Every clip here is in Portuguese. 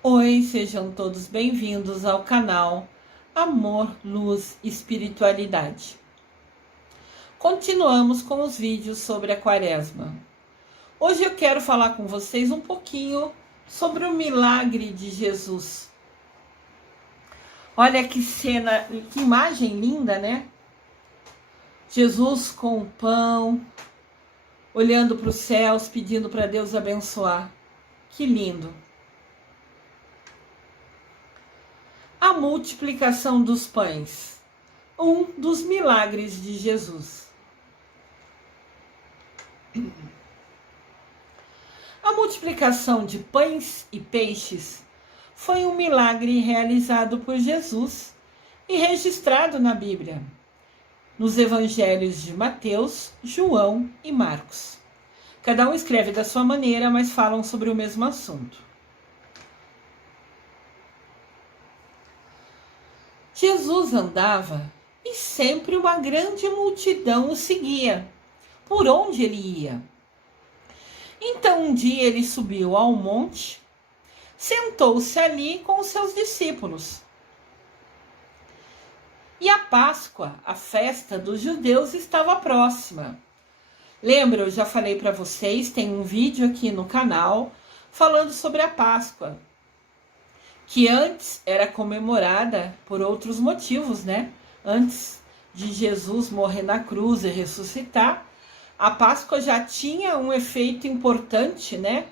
Oi, sejam todos bem-vindos ao canal Amor, Luz e Espiritualidade. Continuamos com os vídeos sobre a Quaresma. Hoje eu quero falar com vocês um pouquinho sobre o milagre de Jesus. Olha que cena, que imagem linda, né? Jesus com o pão, olhando para os céus, pedindo para Deus abençoar. Que lindo! A multiplicação dos pães, um dos milagres de Jesus. A multiplicação de pães e peixes foi um milagre realizado por Jesus e registrado na Bíblia, nos evangelhos de Mateus, João e Marcos. Cada um escreve da sua maneira, mas falam sobre o mesmo assunto. Jesus andava e sempre uma grande multidão o seguia, por onde ele ia. Então um dia ele subiu ao monte, sentou-se ali com os seus discípulos. E a Páscoa, a festa dos judeus, estava próxima. Lembra, eu já falei para vocês, tem um vídeo aqui no canal falando sobre a Páscoa, que antes era comemorada por outros motivos, né? Antes de Jesus morrer na cruz e ressuscitar, a Páscoa já tinha um efeito importante, né?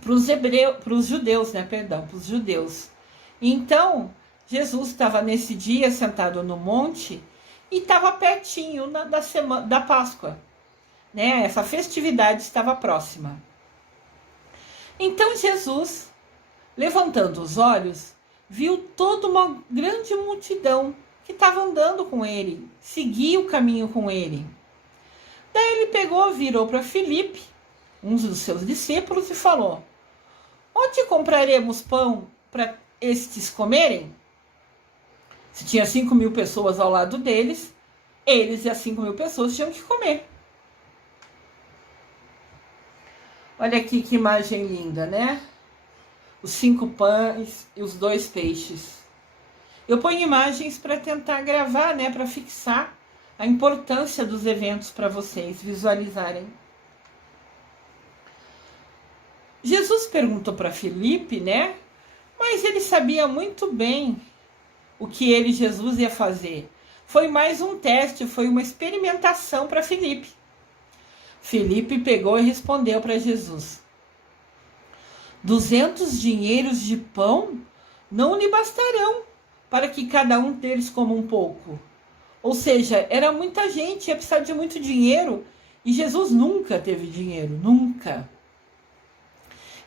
Para os judeus, né? Perdão, para os judeus. Então, Jesus estava nesse dia sentado no monte e estava pertinho da Páscoa, né? Essa festividade estava próxima. Então Jesus, levantando os olhos, viu toda uma grande multidão que estava andando com ele, seguia o caminho com ele. Daí ele pegou, virou para Filipe, um dos seus discípulos, e falou: onde compraremos pão para estes comerem? Se tinha 5.000 pessoas ao lado deles, eles e as 5.000 pessoas tinham que comer. Olha aqui que imagem linda, né? Os 5 pães e os 2 peixes. Eu ponho imagens para tentar gravar, né? Para fixar a importância dos eventos para vocês visualizarem. Jesus perguntou para Filipe, né? Mas ele sabia muito bem o que ele, Jesus, ia fazer. Foi mais um teste, foi uma experimentação para Filipe. Filipe pegou e respondeu para Jesus: 200 dinheiros de pão não lhe bastarão para que cada um deles coma um pouco. Ou seja, era muita gente, ia precisar de muito dinheiro, e Jesus nunca teve dinheiro, nunca.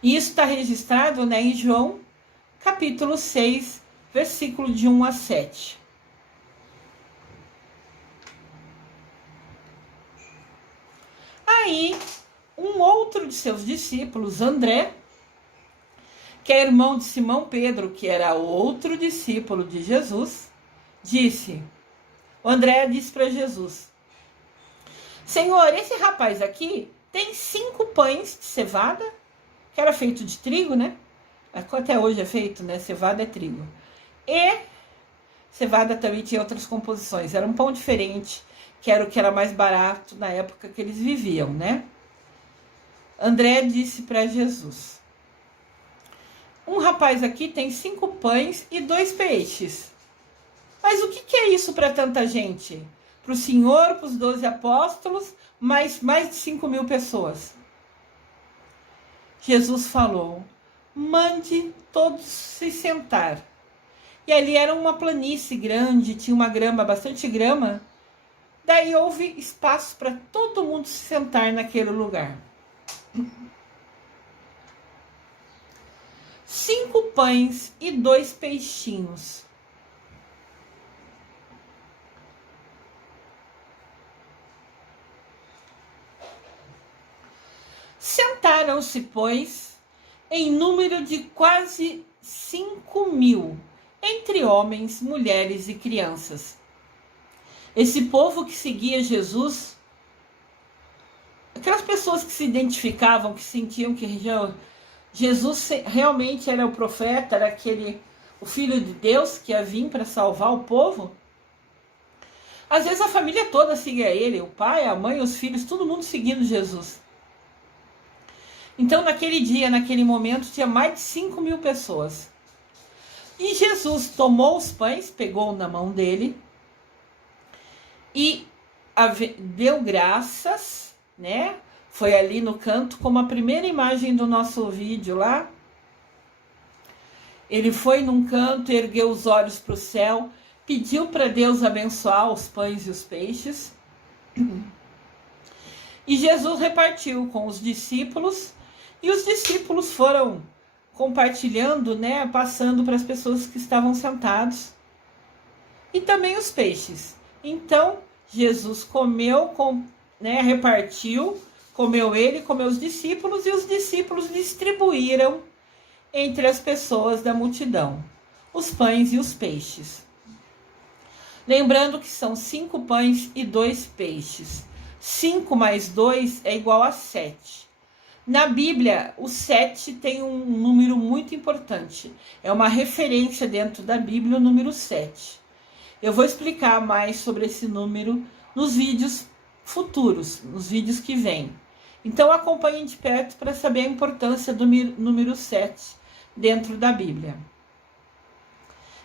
E isso está registrado, né, em João, capítulo 6, versículo de 1 a 7. Aí, um outro de seus discípulos, André, que é irmão de Simão Pedro, que era outro discípulo de Jesus, André disse para Jesus: Senhor, esse rapaz aqui tem 5 pães de cevada, que era feito de trigo, né? Até hoje é feito, né? Cevada é trigo. E cevada também tinha outras composições. Era um pão diferente, que era o que era mais barato na época que eles viviam, né? André disse para Jesus: um rapaz aqui tem 5 pães e 2 peixes. Mas o que é isso para tanta gente? Para o Senhor, para os 12 apóstolos, mais de 5.000 pessoas. Jesus falou: mande todos se sentar. E ali era uma planície grande, tinha uma grama, bastante grama. Daí houve espaço para todo mundo se sentar naquele lugar. 5 pães e 2 peixinhos. Sentaram-se, pois, em número de quase 5.000, entre homens, mulheres e crianças. Esse povo que seguia Jesus, aquelas pessoas que se identificavam, que sentiam que Jesus realmente era o profeta, era o filho de Deus que ia vir para salvar o povo? Às vezes a família toda seguia ele, o pai, a mãe, os filhos, todo mundo seguindo Jesus. Então naquele dia, naquele momento, tinha mais de 5.000 pessoas. E Jesus tomou os pães, pegou na mão dele e deu graças, né? Foi ali no canto, como a primeira imagem do nosso vídeo lá. Ele foi num canto, ergueu os olhos para o céu, pediu para Deus abençoar os pães e os peixes. E Jesus repartiu com os discípulos, e os discípulos foram compartilhando, né, passando para as pessoas que estavam sentados. E também os peixes. Então, Jesus comeu, repartiu, comeu ele, comeu os discípulos, e os discípulos distribuíram entre as pessoas da multidão os pães e os peixes. Lembrando que são 5 pães e 2 peixes. 5 mais 2 é igual a 7. Na Bíblia, o 7 tem um número muito importante. É uma referência dentro da Bíblia, o número 7. Eu vou explicar mais sobre esse número nos vídeos futuros, nos vídeos que vêm. Então acompanhem de perto para saber a importância do número 7 dentro da Bíblia.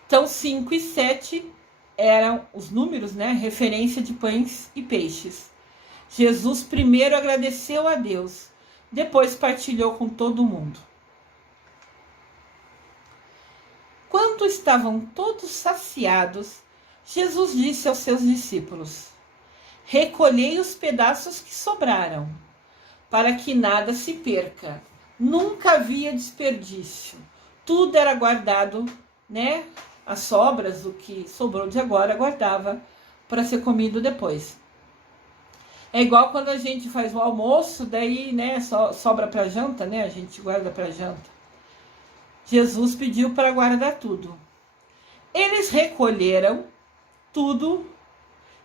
Então 5 e 7 eram os números, né? Referência de pães e peixes. Jesus primeiro agradeceu a Deus, depois partilhou com todo mundo. Quando estavam todos saciados, Jesus disse aos seus discípulos: recolhei os pedaços que sobraram, para que nada se perca. Nunca havia desperdício. Tudo era guardado, né? As sobras, o que sobrou de agora, guardava para ser comido depois. É igual quando a gente faz o almoço, daí, né, sobra para janta, né? A gente guarda para janta. Jesus pediu para guardar tudo. Eles recolheram tudo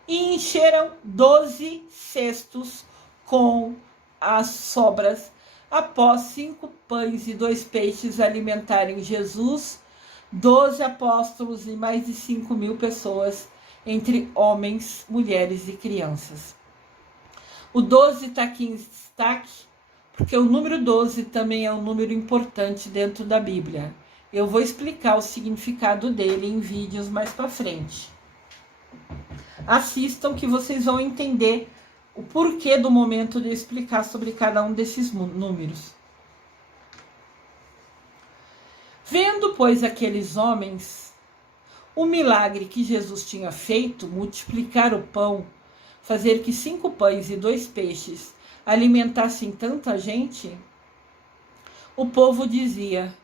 e encheram 12 cestos com as sobras, após 5 pães e 2 peixes alimentarem Jesus, 12 apóstolos e mais de 5.000 pessoas, entre homens, mulheres e crianças. O 12 está aqui em destaque, porque o número 12 também é um número importante dentro da Bíblia. Eu vou explicar o significado dele em vídeos mais para frente. Assistam que vocês vão entender o porquê do momento de explicar sobre cada um desses números. Vendo, pois, aqueles homens o milagre que Jesus tinha feito, multiplicar o pão, fazer que 5 pães e 2 peixes alimentassem tanta gente, o povo dizia: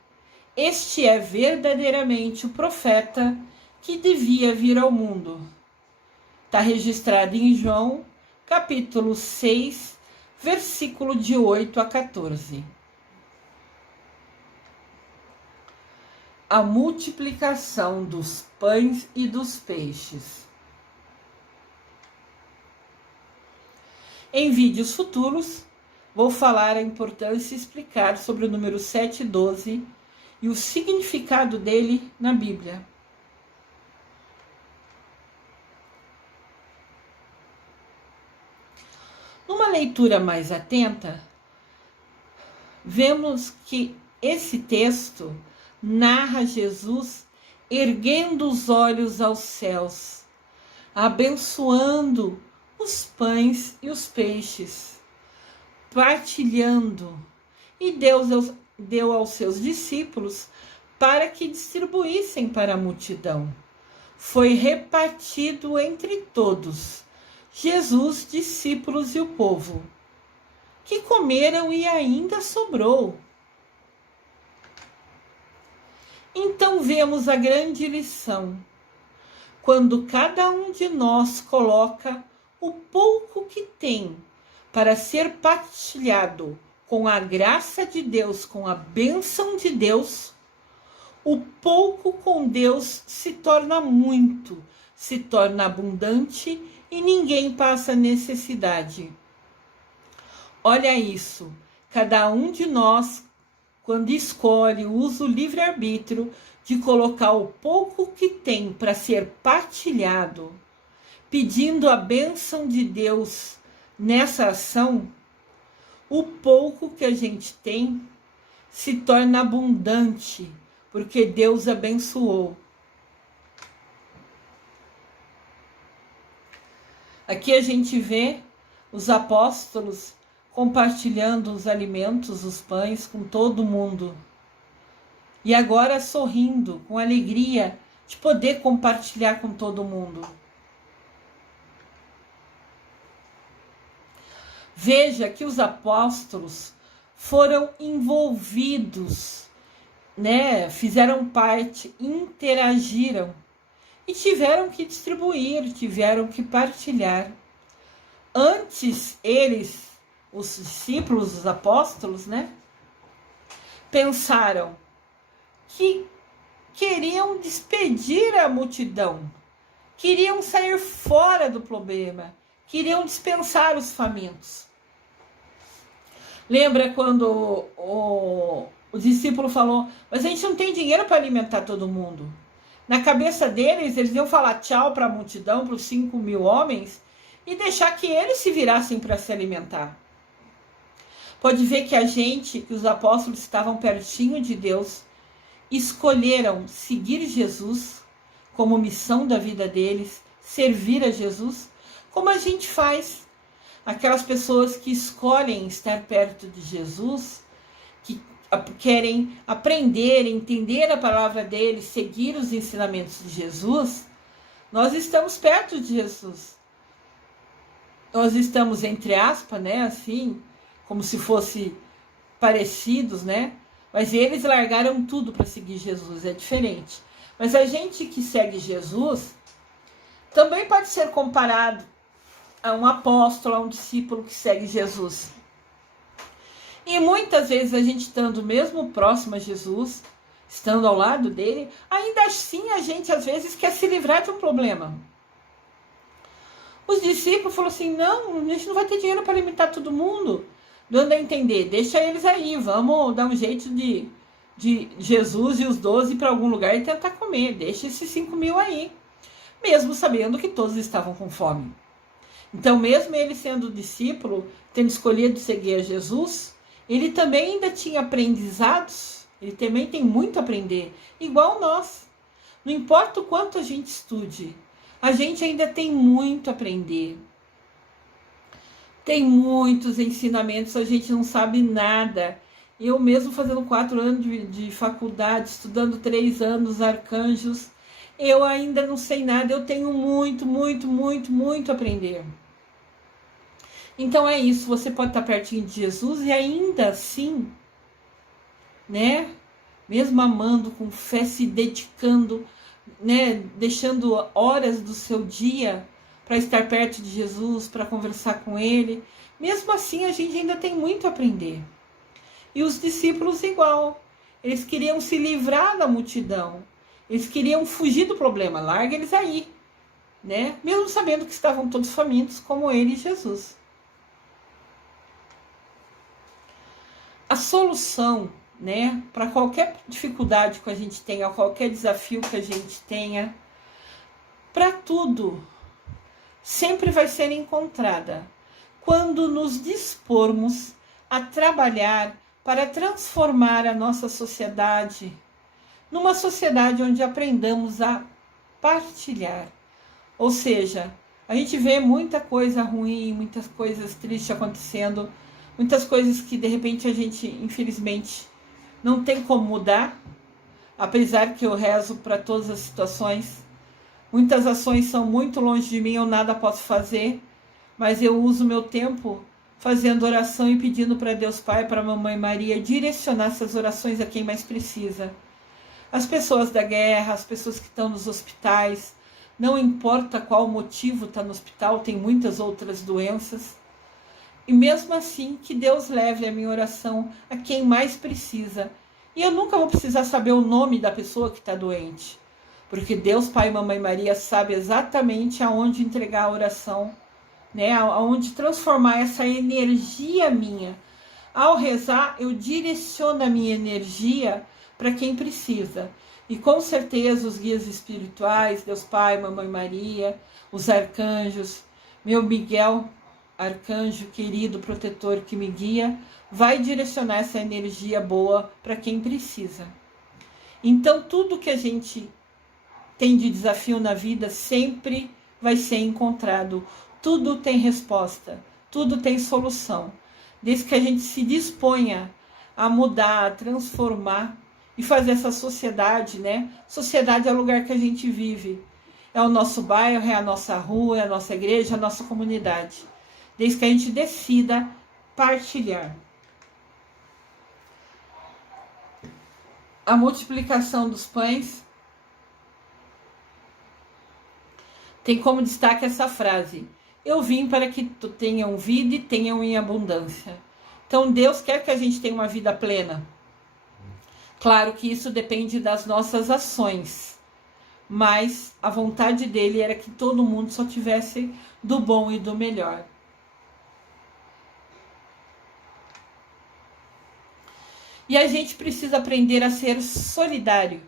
este é verdadeiramente o profeta que devia vir ao mundo. Está registrado em João, capítulo 6, versículo de 8 a 14. A multiplicação dos pães e dos peixes. Em vídeos futuros, vou falar a importância e explicar sobre o número 7 e 12 e o significado dele na Bíblia. Numa leitura mais atenta, vemos que esse texto narra Jesus erguendo os olhos aos céus, abençoando os pães e os peixes, partilhando, e Deus deu aos seus discípulos para que distribuíssem para a multidão. Foi repartido entre todos, Jesus, discípulos e o povo, que comeram e ainda sobrou. Então vemos a grande lição, quando cada um de nós coloca o pouco que tem para ser partilhado com a graça de Deus, com a bênção de Deus, o pouco com Deus se torna muito, se torna abundante e ninguém passa necessidade. Olha isso, cada um de nós, quando escolhe, usa o livre-arbítrio de colocar o pouco que tem para ser partilhado, pedindo a bênção de Deus nessa ação, o pouco que a gente tem se torna abundante, porque Deus abençoou. Aqui a gente vê os apóstolos compartilhando os alimentos, os pães com todo mundo. E agora sorrindo, com alegria de poder compartilhar com todo mundo. Veja que os apóstolos foram envolvidos, né? Fizeram parte, interagiram e tiveram que distribuir, tiveram que partilhar. Antes eles, os discípulos, os apóstolos, né? Pensaram que queriam despedir a multidão, queriam sair fora do problema, queriam dispensar os famintos. Lembra quando o discípulo falou, mas a gente não tem dinheiro para alimentar todo mundo. Na cabeça deles, eles iam falar tchau para a multidão, para os 5.000 homens, e deixar que eles se virassem para se alimentar. Pode ver que os apóstolos estavam pertinho de Deus, escolheram seguir Jesus como missão da vida deles, servir a Jesus, como a gente faz. Aquelas pessoas que escolhem estar perto de Jesus, que querem aprender, entender a palavra dele, seguir os ensinamentos de Jesus, nós estamos perto de Jesus. Nós estamos, entre aspas, né, assim, como se fosse parecidos, né? Mas eles largaram tudo para seguir Jesus, é diferente. Mas a gente que segue Jesus também pode ser comparado a um apóstolo, a um discípulo que segue Jesus. E muitas vezes a gente estando mesmo próximo a Jesus, estando ao lado dele, ainda assim a gente às vezes quer se livrar de um problema. Os discípulos falaram assim, não, a gente não vai ter dinheiro para alimentar todo mundo. Dando a entender, deixa eles aí, vamos dar um jeito de Jesus e os 12 ir para algum lugar e tentar comer, deixa esses 5.000 aí. Mesmo sabendo que todos estavam com fome. Então, mesmo ele sendo discípulo, tendo escolhido seguir a Jesus, ele também ainda tinha aprendizados, ele também tem muito a aprender, igual nós. Não importa o quanto a gente estude, a gente ainda tem muito a aprender. Tem muitos ensinamentos, a gente não sabe nada. Eu mesmo fazendo 4 anos de faculdade, estudando 3 anos arcanjos, eu ainda não sei nada, eu tenho muito a aprender. Então é isso, você pode estar pertinho de Jesus e ainda assim, né, mesmo amando, com fé, se dedicando, né, deixando horas do seu dia para estar perto de Jesus, para conversar com ele, mesmo assim a gente ainda tem muito a aprender. E os discípulos igual, eles queriam se livrar da multidão, eles queriam fugir do problema, larga eles aí, né? Mesmo sabendo que estavam todos famintos, como ele e Jesus. A solução, né, para qualquer dificuldade que a gente tenha, qualquer desafio que a gente tenha, para tudo, sempre vai ser encontrada quando nos dispormos a trabalhar para transformar a nossa sociedade numa sociedade onde aprendamos a partilhar. Ou seja, a gente vê muita coisa ruim, muitas coisas tristes acontecendo, muitas coisas que de repente a gente, infelizmente, não tem como mudar, apesar que eu rezo para todas as situações. Muitas ações são muito longe de mim, eu nada posso fazer, mas eu uso meu tempo fazendo oração e pedindo para Deus Pai, para a Mamãe Maria, direcionar essas orações a quem mais precisa. As pessoas da guerra, as pessoas que estão nos hospitais, não importa qual motivo está no hospital, tem muitas outras doenças. E mesmo assim, que Deus leve a minha oração a quem mais precisa. E eu nunca vou precisar saber o nome da pessoa que está doente, porque Deus, Pai e Mamãe Maria sabe exatamente aonde entregar a oração, né? Aonde transformar essa energia minha, Ao rezar, eu direciono a minha energia para quem precisa. E com certeza os guias espirituais, Deus Pai, Mamãe Maria, os arcanjos, meu Miguel, arcanjo querido, protetor que me guia, vai direcionar essa energia boa para quem precisa. Então tudo que a gente tem de desafio na vida sempre vai ser encontrado. Tudo tem resposta, tudo tem solução. Desde que a gente se disponha a mudar, a transformar e fazer essa sociedade, né? Sociedade é o lugar que a gente vive. É o nosso bairro, é a nossa rua, é a nossa igreja, é a nossa comunidade. Desde que a gente decida partilhar. A multiplicação dos pães tem como destaque essa frase: eu vim para que tu tenham vida e tenham em abundância. Então Deus quer que a gente tenha uma vida plena. Claro que isso depende das nossas ações, mas a vontade dele era que todo mundo só tivesse do bom e do melhor. E a gente precisa aprender a ser solidário.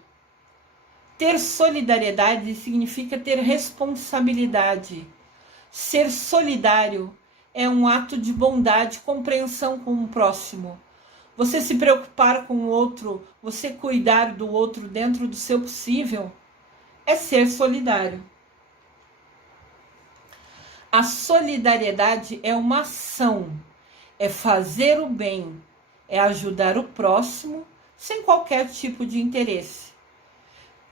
Ter solidariedade significa ter responsabilidade. Ser solidário é um ato de bondade, compreensão com o próximo. Você se preocupar com o outro, você cuidar do outro dentro do seu possível, é ser solidário. A solidariedade é uma ação, é fazer o bem, é ajudar o próximo sem qualquer tipo de interesse.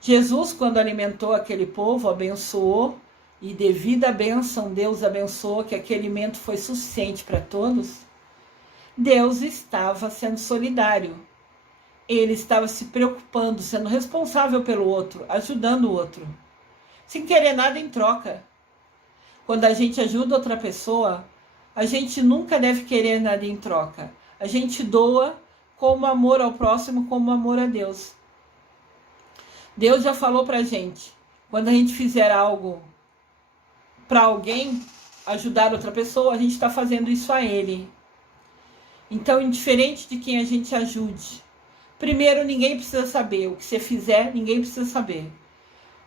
Jesus, quando alimentou aquele povo, abençoou, e devido à bênção, Deus abençoou que aquele alimento foi suficiente para todos. Deus estava sendo solidário. Ele estava se preocupando, sendo responsável pelo outro, ajudando o outro, sem querer nada em troca. Quando a gente ajuda outra pessoa, a gente nunca deve querer nada em troca. A gente doa como amor ao próximo, como amor a Deus. Deus já falou pra gente, quando a gente fizer algo para alguém, ajudar outra pessoa, a gente está fazendo isso a Ele. Então, indiferente de quem a gente ajude, primeiro, ninguém precisa saber. O que você fizer, ninguém precisa saber.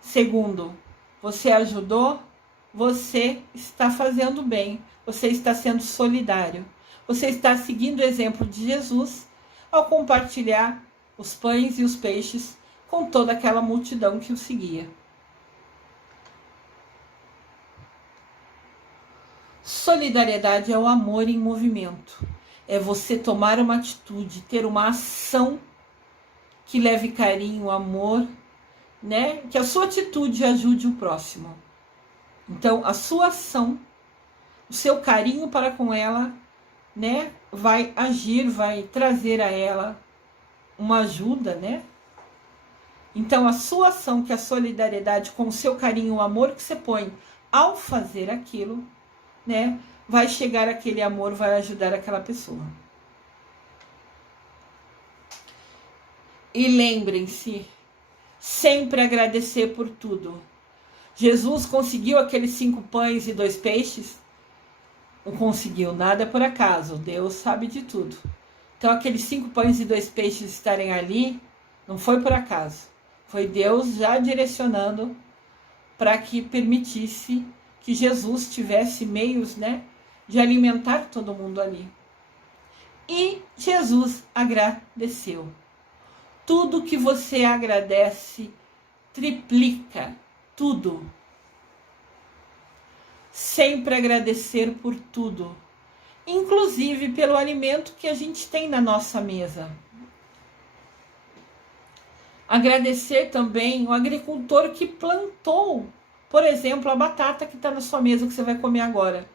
Segundo, você ajudou, você está fazendo bem, você está sendo solidário. Você está seguindo o exemplo de Jesus ao compartilhar os pães e os peixes com toda aquela multidão que o seguia. Solidariedade é o amor em movimento. É você tomar uma atitude, ter uma ação que leve carinho, amor, né? Que a sua atitude ajude o próximo. Então, a sua ação, o seu carinho para com ela, né? Vai agir, vai trazer a ela uma ajuda, né? Então, a sua ação, que é a solidariedade, com o seu carinho, o amor que você põe ao fazer aquilo, né? Vai chegar aquele amor, vai ajudar aquela pessoa. E lembrem-se, sempre agradecer por tudo. Jesus conseguiu aqueles 5 pães e 2 peixes? Não conseguiu, nada por acaso. Deus sabe de tudo. Então, aqueles 5 pães e 2 peixes estarem ali, não foi por acaso. Foi Deus já direcionando para que permitisse que Jesus tivesse meios, né, de alimentar todo mundo ali. E Jesus agradeceu. Tudo que você agradece, triplica. Tudo. Sempre agradecer por tudo. Inclusive pelo alimento que a gente tem na nossa mesa. Agradecer também o agricultor que plantou, por exemplo, a batata que está na sua mesa que você vai comer agora.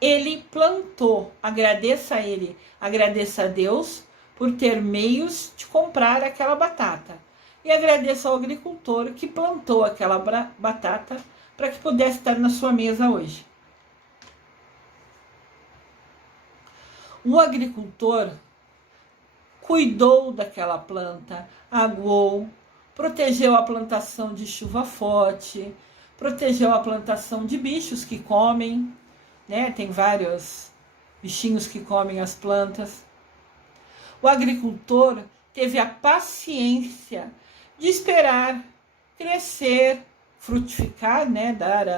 Ele plantou, agradeça a ele, agradeça a Deus por ter meios de comprar aquela batata. E agradeça ao agricultor que plantou aquela batata para que pudesse estar na sua mesa hoje. O agricultor cuidou daquela planta, aguou, protegeu a plantação de chuva forte, protegeu a plantação de bichos que comem, né? Tem vários bichinhos que comem as plantas. O agricultor teve a paciência de esperar crescer, frutificar, né, dar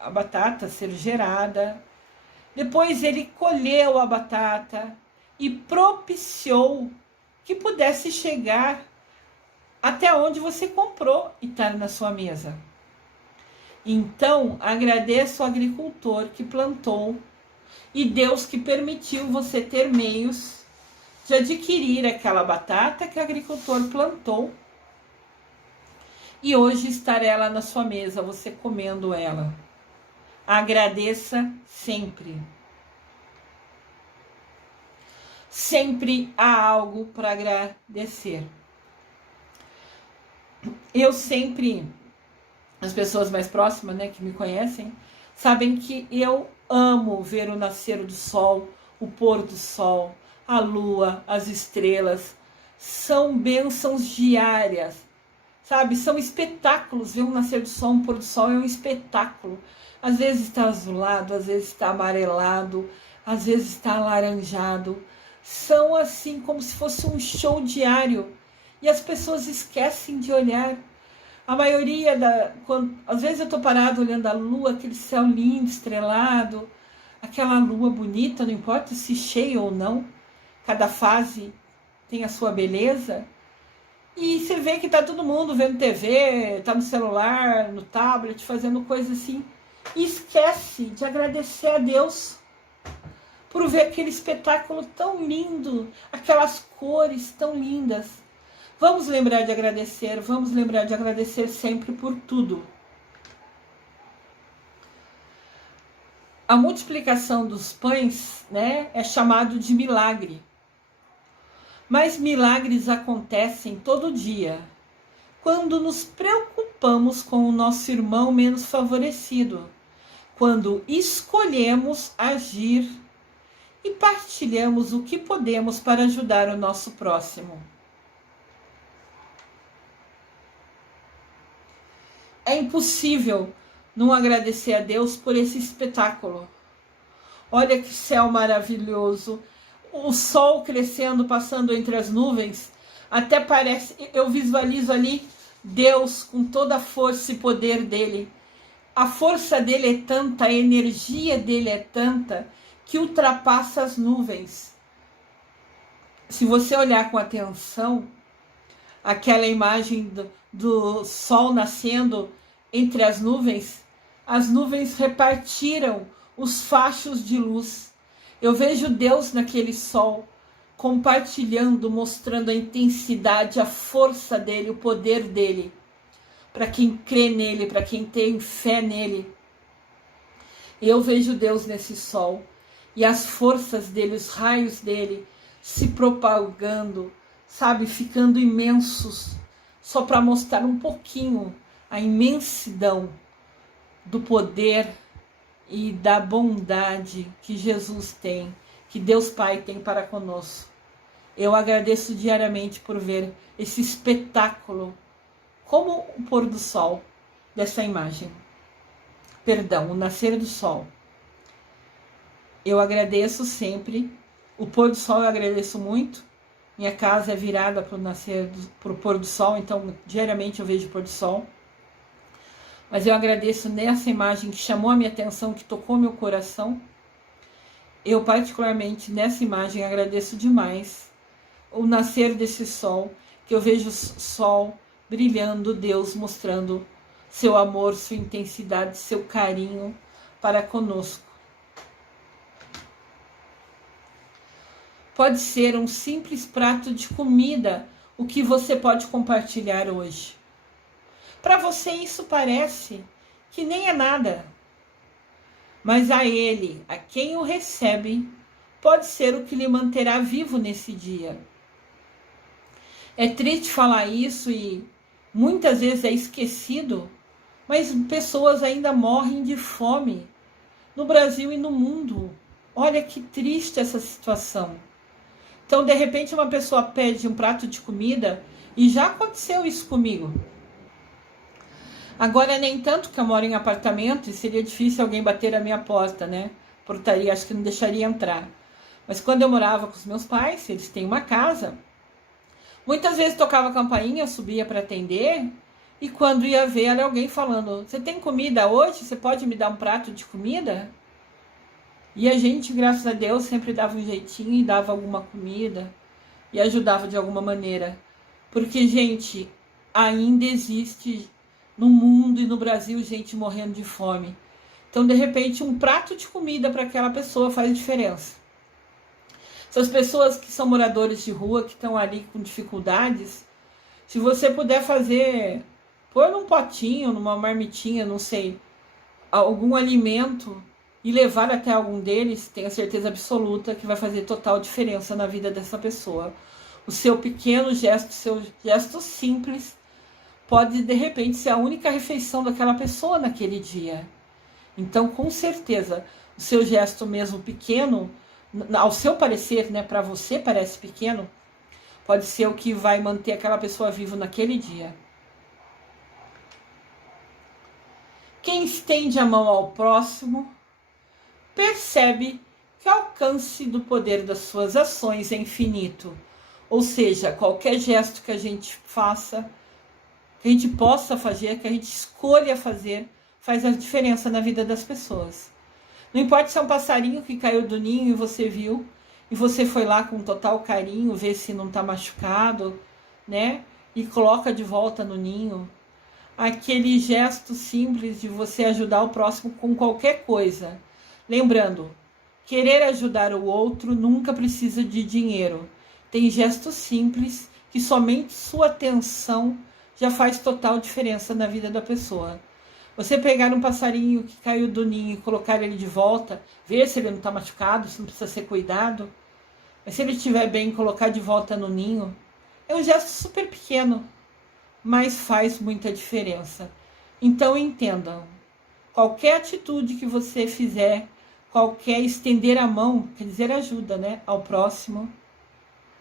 a batata ser gerada. Depois ele colheu a batata e propiciou que pudesse chegar até onde você comprou e estar na sua mesa. Então, agradeça o agricultor que plantou e Deus que permitiu você ter meios de adquirir aquela batata que o agricultor plantou e hoje estar ela na sua mesa, você comendo ela. Agradeça sempre. Sempre há algo para agradecer. Eu sempre, as pessoas mais próximas, né, que me conhecem, sabem que eu amo ver o nascer do sol, o pôr do sol, a lua, as estrelas. São bênçãos diárias, sabe? São espetáculos. Ver um nascer do sol, um pôr do sol é um espetáculo. Às vezes está azulado, às vezes está amarelado, às vezes está alaranjado. São assim como se fosse um show diário. E as pessoas esquecem de olhar. A maioria às vezes eu estou parado olhando a lua, aquele céu lindo, estrelado, aquela lua bonita, não importa se cheia ou não, cada fase tem a sua beleza. E você vê que está todo mundo vendo TV, está no celular, no tablet, fazendo coisa assim. E esquece de agradecer a Deus por ver aquele espetáculo tão lindo, aquelas cores tão lindas. Vamos lembrar de agradecer sempre por tudo. A multiplicação dos pães, né, é chamado de milagre. Mas milagres acontecem todo dia, quando nos preocupamos com o nosso irmão menos favorecido, quando escolhemos agir e partilhamos o que podemos para ajudar o nosso próximo. É impossível não agradecer a Deus por esse espetáculo. Olha que céu maravilhoso. O sol crescendo, passando entre as nuvens. Até parece, eu visualizo ali Deus com toda a força e poder dele. A força dele é tanta, a energia dele é tanta, que ultrapassa as nuvens. Se você olhar com atenção, aquela imagem do sol nascendo entre as nuvens repartiram os fachos de luz. Eu vejo Deus naquele sol, compartilhando, mostrando a intensidade, a força dele, o poder dele, para quem crê nele, para quem tem fé nele. Eu vejo Deus nesse sol, e as forças dele, os raios dele, se propagando, sabe, ficando imensos, só para mostrar um pouquinho a imensidão do poder e da bondade que Jesus tem, que Deus Pai tem para conosco. Eu agradeço diariamente por ver esse espetáculo, como o pôr do sol dessa imagem. Perdão, o nascer do sol. Eu agradeço sempre. O pôr do sol eu agradeço muito. Minha casa é virada para o pôr do sol, então diariamente eu vejo o pôr do sol. Mas eu agradeço nessa imagem que chamou a minha atenção, que tocou meu coração. Eu particularmente nessa imagem agradeço demais o nascer desse sol, que eu vejo o sol brilhando, Deus mostrando seu amor, sua intensidade, seu carinho para conosco. Pode ser um simples prato de comida o que você pode compartilhar hoje. Para você isso parece que nem é nada, mas a ele, a quem o recebe, pode ser o que lhe manterá vivo nesse dia. É triste falar isso e muitas vezes é esquecido, mas pessoas ainda morrem de fome no Brasil e no mundo. Olha que triste essa situação. Então, de repente, uma pessoa pede um prato de comida e já aconteceu isso comigo. Agora, nem tanto que eu moro em apartamento e seria difícil alguém bater a minha porta, né? portaria, acho que não deixaria entrar. Mas quando eu morava com os meus pais, eles têm uma casa, muitas vezes tocava a campainha, eu subia para atender, e quando ia ver, era alguém falando: você tem comida hoje? Você pode me dar um prato de comida? E a gente, graças a Deus, sempre dava um jeitinho e dava alguma comida e ajudava de alguma maneira. Porque, gente, ainda existe no mundo e no Brasil gente morrendo de fome. Então, de repente, um prato de comida para aquela pessoa faz diferença. Essas pessoas que são moradores de rua, que estão ali com dificuldades, se você puder fazer, pôr num potinho, numa marmitinha, não sei, algum alimento e levar até algum deles, tenha certeza absoluta que vai fazer total diferença na vida dessa pessoa. O seu pequeno gesto, seu gesto simples, pode de repente ser a única refeição daquela pessoa naquele dia. Então, com certeza, o seu gesto mesmo pequeno, ao seu parecer, né, para você parece pequeno, pode ser o que vai manter aquela pessoa viva naquele dia. Quem estende a mão ao próximo percebe que o alcance do poder das suas ações é infinito. Ou seja, qualquer gesto que a gente faça, que a gente possa fazer, que a gente escolha fazer, faz a diferença na vida das pessoas. Não importa se é um passarinho que caiu do ninho e você viu, e você foi lá com total carinho, ver se não está machucado, né? E coloca de volta no ninho. Aquele gesto simples de você ajudar o próximo com qualquer coisa. Lembrando, querer ajudar o outro nunca precisa de dinheiro. Tem gestos simples que somente sua atenção já faz total diferença na vida da pessoa. Você pegar um passarinho que caiu do ninho e colocar ele de volta, ver se ele não está machucado, se não precisa ser cuidado, mas se ele estiver bem, colocar de volta no ninho, é um gesto super pequeno, mas faz muita diferença. Então entendam, qualquer atitude que você fizer, qualquer estender a mão, quer dizer ajuda, né, ao próximo,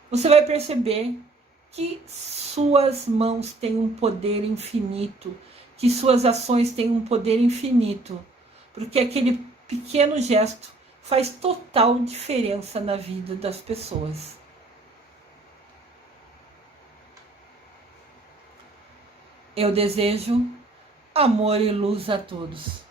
você vai perceber que suas mãos têm um poder infinito, que suas ações têm um poder infinito, porque aquele pequeno gesto faz total diferença na vida das pessoas. Eu desejo amor e luz a todos.